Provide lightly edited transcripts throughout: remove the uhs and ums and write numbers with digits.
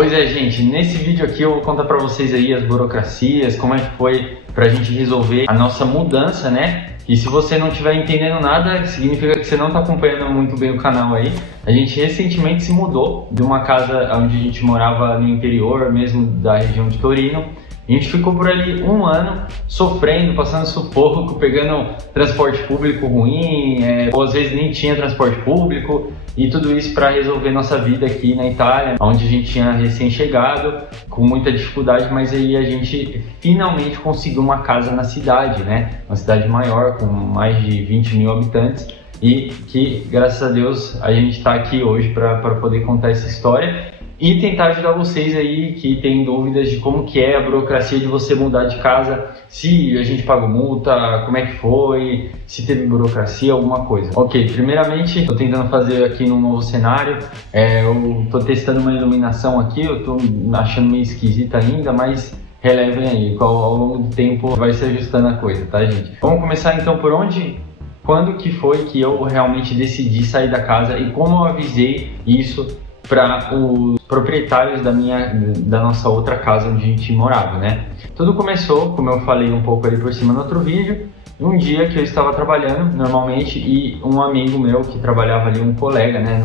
Pois é, gente, nesse vídeo aqui eu vou contar pra vocês aí as burocracias, como é que foi pra gente resolver a nossa mudança, né? E se você não estiver entendendo nada, significa que você não está acompanhando muito bem o canal aí. A gente recentemente se mudou de uma casa onde a gente morava no interior mesmo da região de Torino. A gente ficou por ali um ano sofrendo, passando sufoco, pegando transporte público ruim, ou às vezes nem tinha transporte público, e tudo isso para resolver nossa vida aqui na Itália, onde a gente tinha recém-chegado, com muita dificuldade, mas aí a gente finalmente conseguiu uma casa na cidade, né? Uma cidade maior, com mais de 20 mil habitantes, e que, graças a Deus, a gente está aqui hoje para poder contar essa história e tentar ajudar vocês aí que têm dúvidas de como que é a burocracia de você mudar de casa, se a gente pagou multa, como é que foi, se teve burocracia, alguma coisa. Ok, primeiramente, estou tentando fazer aqui num novo cenário, eu estou testando uma iluminação aqui, eu estou achando meio esquisita ainda, mas relevem aí, ao longo do tempo vai se ajustando a coisa, tá, gente? Vamos começar então por onde? Quando que foi que eu realmente decidi sair da casa e como eu avisei isso para os proprietários da nossa outra casa onde a gente morava, né? Tudo começou, como eu falei um pouco ali por cima no outro vídeo, um dia que eu estava trabalhando normalmente e um amigo meu que trabalhava ali, um colega, né?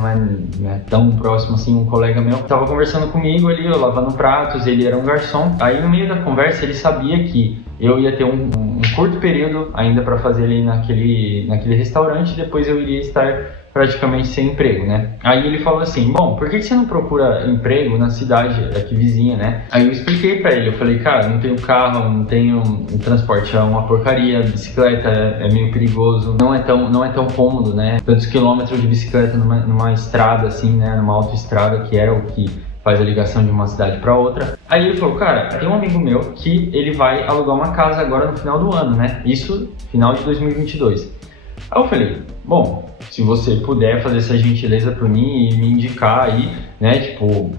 Não é tão próximo assim, um colega meu, estava conversando comigo ali, eu lavando pratos, ele era um garçom. Aí no meio da conversa ele sabia que eu ia ter um curto período ainda para fazer ali naquele restaurante, e depois eu iria estar praticamente sem emprego, né? Aí ele falou assim, bom, por que você não procura emprego na cidade aqui vizinha, né? Aí eu expliquei pra ele, eu falei, cara, não tenho carro, não tenho transporte, é uma porcaria, bicicleta é meio perigoso, não é tão cômodo, né? Tantos quilômetros de bicicleta numa estrada assim, né? Numa autoestrada, que era o que faz a ligação de uma cidade para outra. Aí ele falou, cara, tem um amigo meu que ele vai alugar uma casa agora no final do ano, né? Isso, final de 2022. Aí eu falei, bom, se você puder fazer essa gentileza por mim e me indicar aí, né, tipo,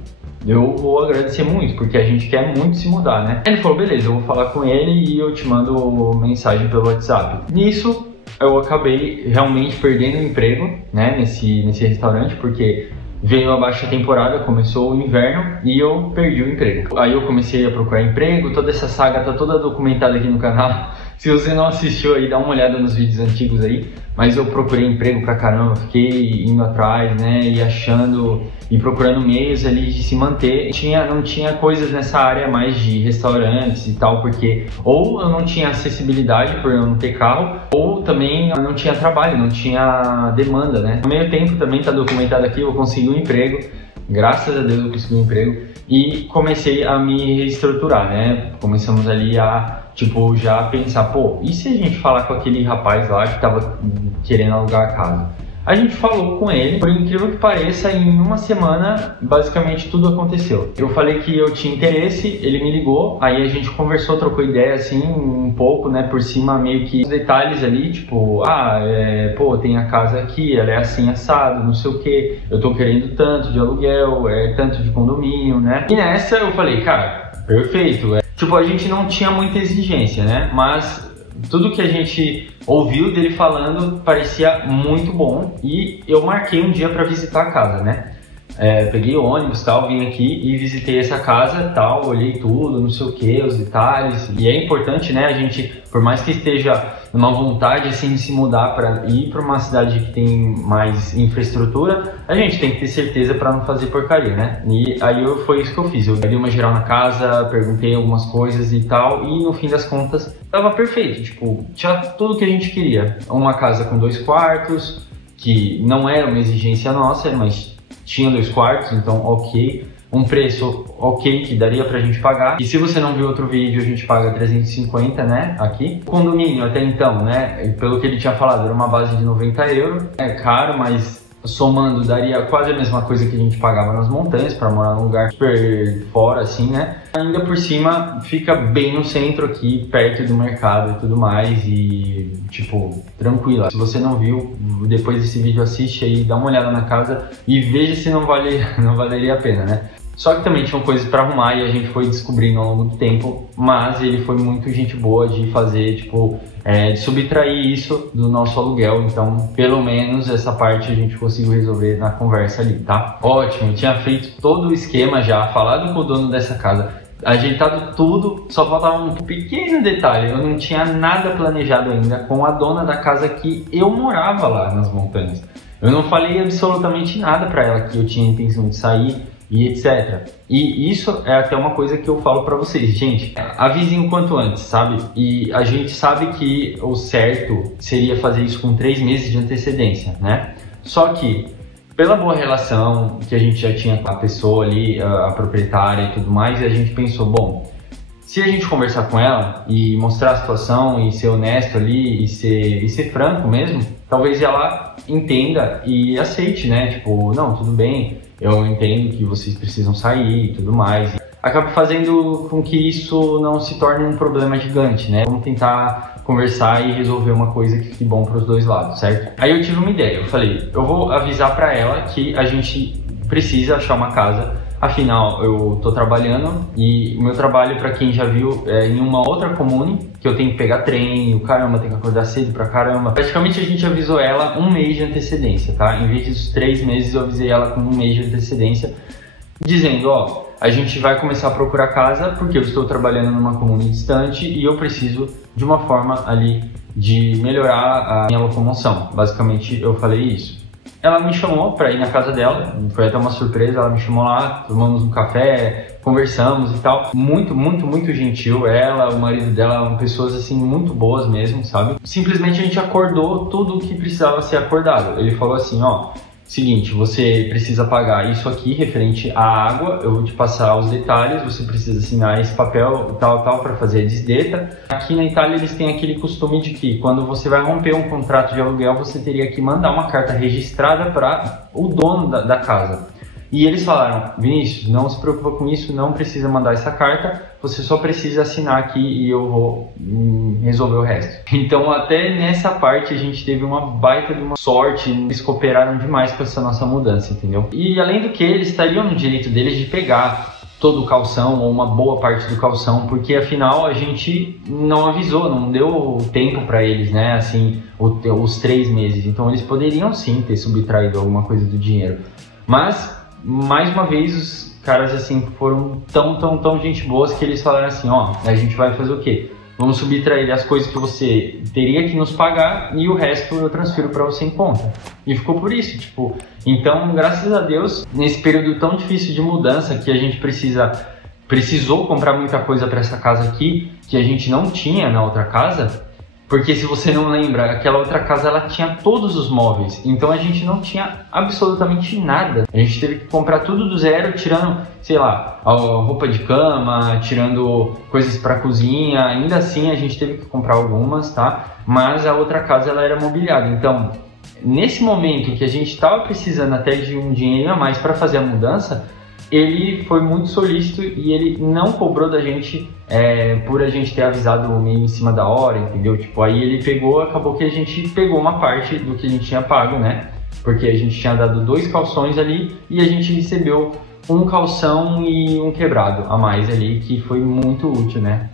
eu vou agradecer muito, porque a gente quer muito se mudar, né? Ele falou, beleza, eu vou falar com ele e eu te mando mensagem pelo WhatsApp. Nisso, eu acabei realmente perdendo o emprego, né, nesse restaurante, porque veio a baixa temporada, começou o inverno e eu perdi o emprego. Aí eu comecei a procurar emprego, toda essa saga tá toda documentada aqui no canal. Se você não assistiu aí, dá uma olhada nos vídeos antigos aí. Mas eu procurei emprego pra caramba, fiquei indo atrás, né, e achando e procurando meios ali de se manter. Não tinha coisas nessa área mais de restaurantes e tal, porque ou eu não tinha acessibilidade por eu não ter carro, ou também eu não tinha trabalho, não tinha demanda, né. No meio tempo também tá documentado aqui, eu consegui um emprego, graças a Deus eu consegui um emprego e comecei a me reestruturar, né. Começamos ali a já pensar, pô, e se a gente falar com aquele rapaz lá que tava querendo alugar a casa? A gente falou com ele, por incrível que pareça, em uma semana, basicamente tudo aconteceu. Eu falei que eu tinha interesse, ele me ligou, aí a gente conversou, trocou ideia assim, um pouco, né, por cima, meio que os detalhes ali, tipo, pô, tem a casa aqui, ela é assim, assado, não sei o que, eu tô querendo tanto de aluguel, tanto de condomínio, né? E nessa eu falei, cara, perfeito, tipo, a gente não tinha muita exigência, né? Mas tudo que a gente ouviu dele falando parecia muito bom e eu marquei um dia para visitar a casa, né? Peguei o ônibus, tal, vim aqui e visitei essa casa, tal, olhei tudo, não sei o que, os detalhes. E é importante, né, a gente, por mais que esteja numa vontade assim de se mudar para ir para uma cidade que tem mais infraestrutura, a gente tem que ter certeza para não fazer porcaria, né? E aí foi isso que eu fiz. Eu dei uma geral na casa, perguntei algumas coisas e tal, e no fim das contas tava perfeito, tipo, tinha tudo que a gente queria. Uma casa com 2 quartos, que não era uma exigência nossa, mas tinha 2 quartos, então ok. Um preço ok que daria pra gente pagar. E se você não viu outro vídeo, a gente paga 350, né, aqui. O condomínio até então, né, pelo que ele tinha falado, era uma base de 90 euros. É caro, mas somando daria quase a mesma coisa que a gente pagava nas montanhas para morar num lugar super fora assim, né? Ainda por cima fica bem no centro aqui, perto do mercado e tudo mais e tipo, tranquila. Se você não viu, depois desse vídeo assiste aí, dá uma olhada na casa e veja se não valeria a pena, né? Só que também tinham coisas para arrumar e a gente foi descobrindo ao longo do tempo, mas ele foi muito gente boa de fazer, tipo, de subtrair isso do nosso aluguel. Então, pelo menos essa parte a gente conseguiu resolver na conversa ali, tá? Ótimo, eu tinha feito todo o esquema já, falado com o dono dessa casa, ajeitado tudo, só faltava um pequeno detalhe. Eu não tinha nada planejado ainda com a dona da casa que eu morava lá nas montanhas. Eu não falei absolutamente nada para ela que eu tinha intenção de sair e etc. E isso é até uma coisa que eu falo para vocês, gente, avisem o quanto antes, sabe? E a gente sabe que o certo seria fazer isso com 3 meses de antecedência, né? Só que, pela boa relação que a gente já tinha com a pessoa ali, a proprietária e tudo mais, a gente pensou, bom, se a gente conversar com ela e mostrar a situação e ser honesto ali e ser franco mesmo, talvez ela entenda e aceite, né? Tipo, não, tudo bem, eu entendo que vocês precisam sair e tudo mais. Acaba fazendo com que isso não se torne um problema gigante, né? Vamos tentar conversar e resolver uma coisa que fique bom para os dois lados, certo? Aí eu tive uma ideia, eu falei, eu vou avisar para ela que a gente precisa achar uma casa. Afinal, eu tô trabalhando e o meu trabalho, para quem já viu, é em uma outra comune, que eu tenho que pegar trem, o caramba, tem que acordar cedo pra caramba. Praticamente a gente avisou ela 1 mês de antecedência, tá? Em vez dos 3 meses, eu avisei ela com 1 mês de antecedência, dizendo, ó, a gente vai começar a procurar casa porque eu estou trabalhando numa comune distante e eu preciso de uma forma ali de melhorar a minha locomoção. Basicamente, eu falei isso. Ela me chamou para ir na casa dela, foi até uma surpresa, ela me chamou lá, tomamos um café, conversamos e tal. Muito gentil, ela, o marido dela, eram pessoas assim muito boas mesmo, sabe? Simplesmente a gente acordou tudo o que precisava ser acordado. Ele falou assim, ó, seguinte, você precisa pagar isso aqui referente à água, eu vou te passar os detalhes, você precisa assinar esse papel tal para fazer a desdeta. Aqui na Itália eles têm aquele costume de que quando você vai romper um contrato de aluguel, você teria que mandar uma carta registrada para o dono da casa. E eles falaram, Vinícius, não se preocupa com isso, não precisa mandar essa carta, você só precisa assinar aqui e eu vou resolver o resto. Então até nessa parte a gente teve uma baita de uma sorte, eles cooperaram demais com essa nossa mudança, entendeu? E além do que, eles estariam no direito deles de pegar todo o calção ou uma boa parte do calção, porque afinal a gente não avisou, não deu tempo para eles, né, assim, os 3 meses. Então eles poderiam sim ter subtraído alguma coisa do dinheiro, mas mais uma vez os caras assim foram tão gente boas que eles falaram assim, ó, a gente vai fazer o quê? Vamos subtrair as coisas que você teria que nos pagar e o resto eu transfiro para você em conta. E ficou por isso, tipo, então graças a Deus, nesse período tão difícil de mudança que a gente precisou comprar muita coisa para essa casa aqui, que a gente não tinha na outra casa, porque se você não lembra, aquela outra casa ela tinha todos os móveis, então a gente não tinha absolutamente nada. A gente teve que comprar tudo do zero, tirando, sei lá, a roupa de cama, tirando coisas para cozinha. Ainda assim a gente teve que comprar algumas, tá? Mas a outra casa ela era mobiliada. Então, nesse momento que a gente estava precisando até de um dinheiro a mais para fazer a mudança, ele foi muito solícito e ele não cobrou da gente por a gente ter avisado meio em cima da hora, entendeu? Tipo, aí ele pegou, acabou que a gente pegou uma parte do que a gente tinha pago, né? Porque a gente tinha dado 2 calções ali e a gente recebeu um calção e um quebrado a mais ali, que foi muito útil, né?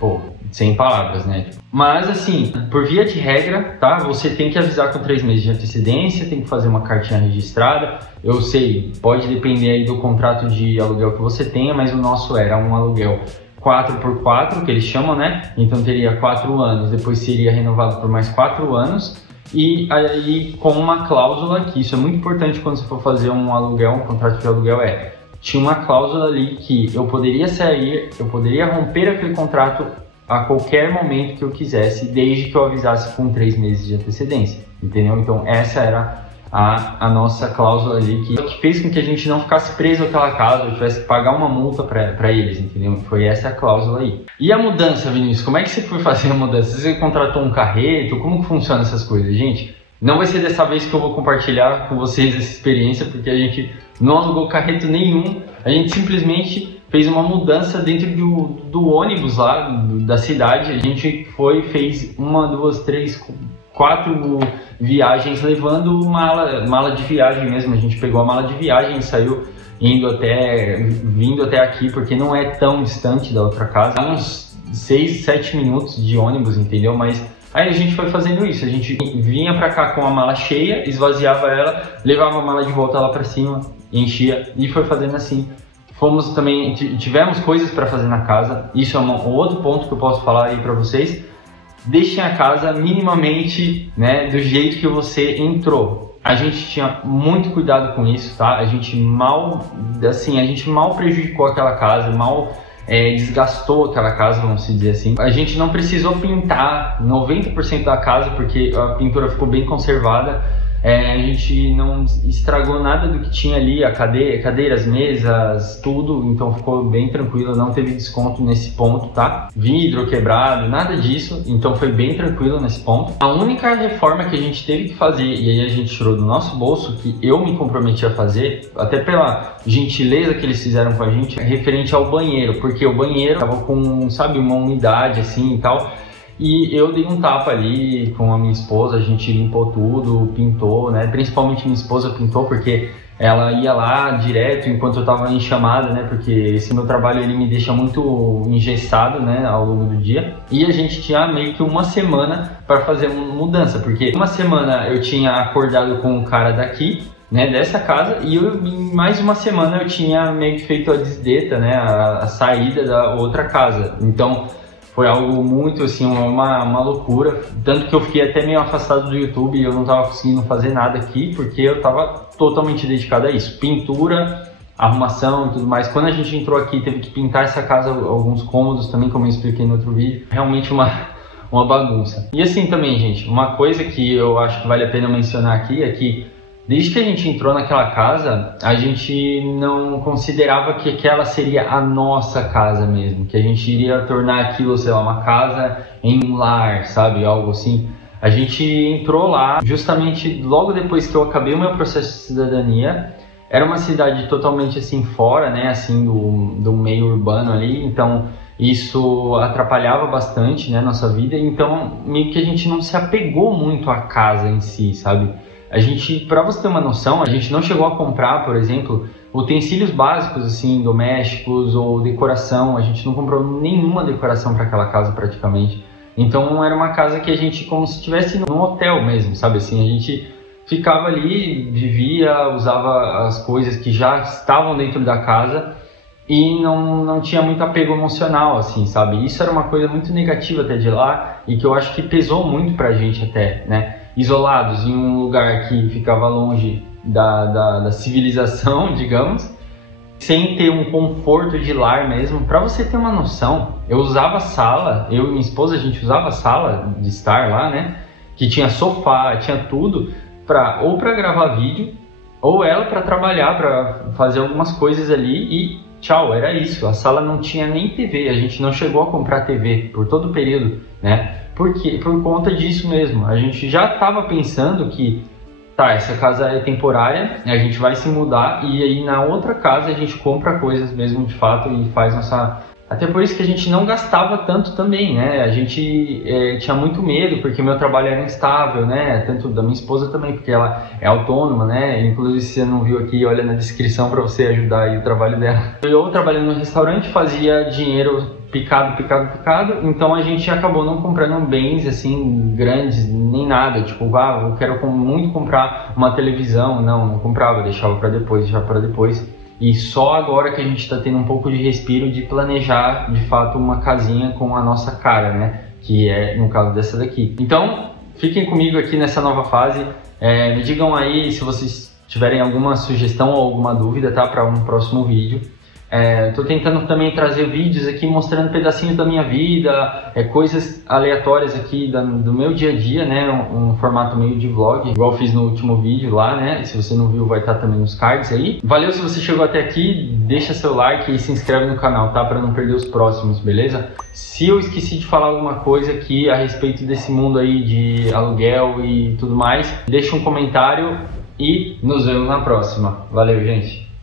Pô, sem palavras, né? Mas assim, por via de regra, tá? Você tem que avisar com 3 meses de antecedência, tem que fazer uma cartinha registrada. Eu sei, pode depender aí do contrato de aluguel que você tenha, mas o nosso era um aluguel 4x4, que eles chamam, né? Então teria 4 anos, depois seria renovado por mais 4 anos. E aí com uma cláusula, que isso é muito importante quando você for fazer um aluguel, um contrato de aluguel, tinha uma cláusula ali que eu poderia sair, eu poderia romper aquele contrato a qualquer momento que eu quisesse, desde que eu avisasse com 3 meses de antecedência, entendeu? Então essa era a nossa cláusula ali que fez com que a gente não ficasse preso àquela casa, ou tivesse que pagar uma multa para eles, entendeu? Foi essa a cláusula aí. E a mudança, Vinícius? Como é que você foi fazer a mudança? Você contratou um carreto? Como que funciona essas coisas, gente? Não vai ser dessa vez que eu vou compartilhar com vocês essa experiência, porque a gente não alugou carreto nenhum, a gente simplesmente fez uma mudança dentro do ônibus lá da cidade. A gente fez 1, 2, 3, 4 viagens levando mala de viagem mesmo. A gente pegou a mala de viagem e saiu vindo até aqui, porque não é tão distante da outra casa, uns 6, 7 minutos de ônibus, entendeu? Mas aí a gente foi fazendo isso, a gente vinha pra cá com a mala cheia, esvaziava ela, levava a mala de volta lá pra cima, enchia e foi fazendo assim. Fomos também, tivemos coisas para fazer na casa, isso é um outro ponto que eu posso falar aí para vocês. Deixem a casa minimamente, né, do jeito que você entrou. A gente tinha muito cuidado com isso, tá? A gente mal prejudicou aquela casa, mal desgastou aquela casa, vamos dizer assim. A gente não precisou pintar 90% da casa porque a pintura ficou bem conservada. A gente não estragou nada do que tinha ali, cadeiras, mesas, tudo, então ficou bem tranquilo, não teve desconto nesse ponto, tá? Vidro quebrado, nada disso, então foi bem tranquilo nesse ponto. A única reforma que a gente teve que fazer, e aí a gente tirou do nosso bolso, que eu me comprometi a fazer, até pela gentileza que eles fizeram com a gente, é referente ao banheiro, porque o banheiro tava com, sabe, uma umidade assim e tal. E eu dei um tapa ali com a minha esposa, a gente limpou tudo, pintou, né? Principalmente minha esposa pintou, porque ela ia lá direto enquanto eu tava em chamada, né? Porque esse meu trabalho ele me deixa muito engessado, né? Ao longo do dia. E a gente tinha meio que uma semana para fazer uma mudança, porque uma semana eu tinha acordado com o cara daqui, né? Dessa casa, e em mais uma semana eu tinha meio que feito a desdeta, né? A saída da outra casa. Então foi algo muito, assim, uma loucura. Tanto que eu fiquei até meio afastado do YouTube e eu não estava conseguindo fazer nada aqui, porque eu estava totalmente dedicado a isso. Pintura, arrumação e tudo mais. Quando a gente entrou aqui, teve que pintar essa casa, alguns cômodos também, como eu expliquei no outro vídeo. Realmente uma bagunça. E assim também, gente, uma coisa que eu acho que vale a pena mencionar aqui é que desde que a gente entrou naquela casa, a gente não considerava que aquela seria a nossa casa mesmo, que a gente iria tornar aquilo, sei lá, uma casa em um lar, sabe, algo assim. A gente entrou lá justamente logo depois que eu acabei o meu processo de cidadania. Era uma cidade totalmente assim fora, né, assim do meio urbano ali, então isso atrapalhava bastante, né, nossa vida. Então meio que a gente não se apegou muito à casa em si, sabe? A gente, para você ter uma noção, a gente não chegou a comprar, por exemplo, utensílios básicos, assim, domésticos ou decoração. A gente não comprou nenhuma decoração para aquela casa praticamente. Então era uma casa que a gente, como se estivesse num hotel mesmo, sabe assim? A gente ficava ali, vivia, usava as coisas que já estavam dentro da casa e não tinha muito apego emocional, assim, sabe? Isso era uma coisa muito negativa até de lá e que eu acho que pesou muito pra gente até, né? Isolados em um lugar que ficava longe da civilização, digamos, sem ter um conforto de lar mesmo. Para você ter uma noção, eu usava sala, eu e minha esposa, a gente usava sala de estar lá, né? Que tinha sofá, tinha tudo, ou para gravar vídeo, ou ela para trabalhar, para fazer algumas coisas ali e tchau, era isso. A sala não tinha nem TV, a gente não chegou a comprar TV por todo o período, né? Porque por conta disso mesmo, a gente já estava pensando que tá, essa casa é temporária, a gente vai se mudar e aí na outra casa a gente compra coisas mesmo de fato e faz nossa... Até por isso que a gente não gastava tanto também, né? A gente tinha muito medo porque meu trabalho era instável, né? Tanto da minha esposa também, porque ela é autônoma, né? Inclusive, se você não viu aqui, olha na descrição para você ajudar aí o trabalho dela. Eu trabalhando no restaurante fazia dinheiro picado, então a gente acabou não comprando bens assim grandes, nem nada, tipo, eu quero muito comprar uma televisão, não comprava, deixava para depois, e só agora que a gente está tendo um pouco de respiro de planejar de fato uma casinha com a nossa cara, né, que é no caso dessa daqui. Então fiquem comigo aqui nessa nova fase, me digam aí se vocês tiverem alguma sugestão ou alguma dúvida, tá, para um próximo vídeo. Estou tentando também trazer vídeos aqui mostrando pedacinhos da minha vida, coisas aleatórias aqui do meu dia a dia, né? Um formato meio de vlog, igual eu fiz no último vídeo lá, né? Se você não viu, vai estar também nos cards aí. Valeu se você chegou até aqui, deixa seu like e se inscreve no canal, tá? Para não perder os próximos, beleza? Se eu esqueci de falar alguma coisa aqui a respeito desse mundo aí de aluguel e tudo mais, deixa um comentário e nos vemos na próxima. Valeu, gente!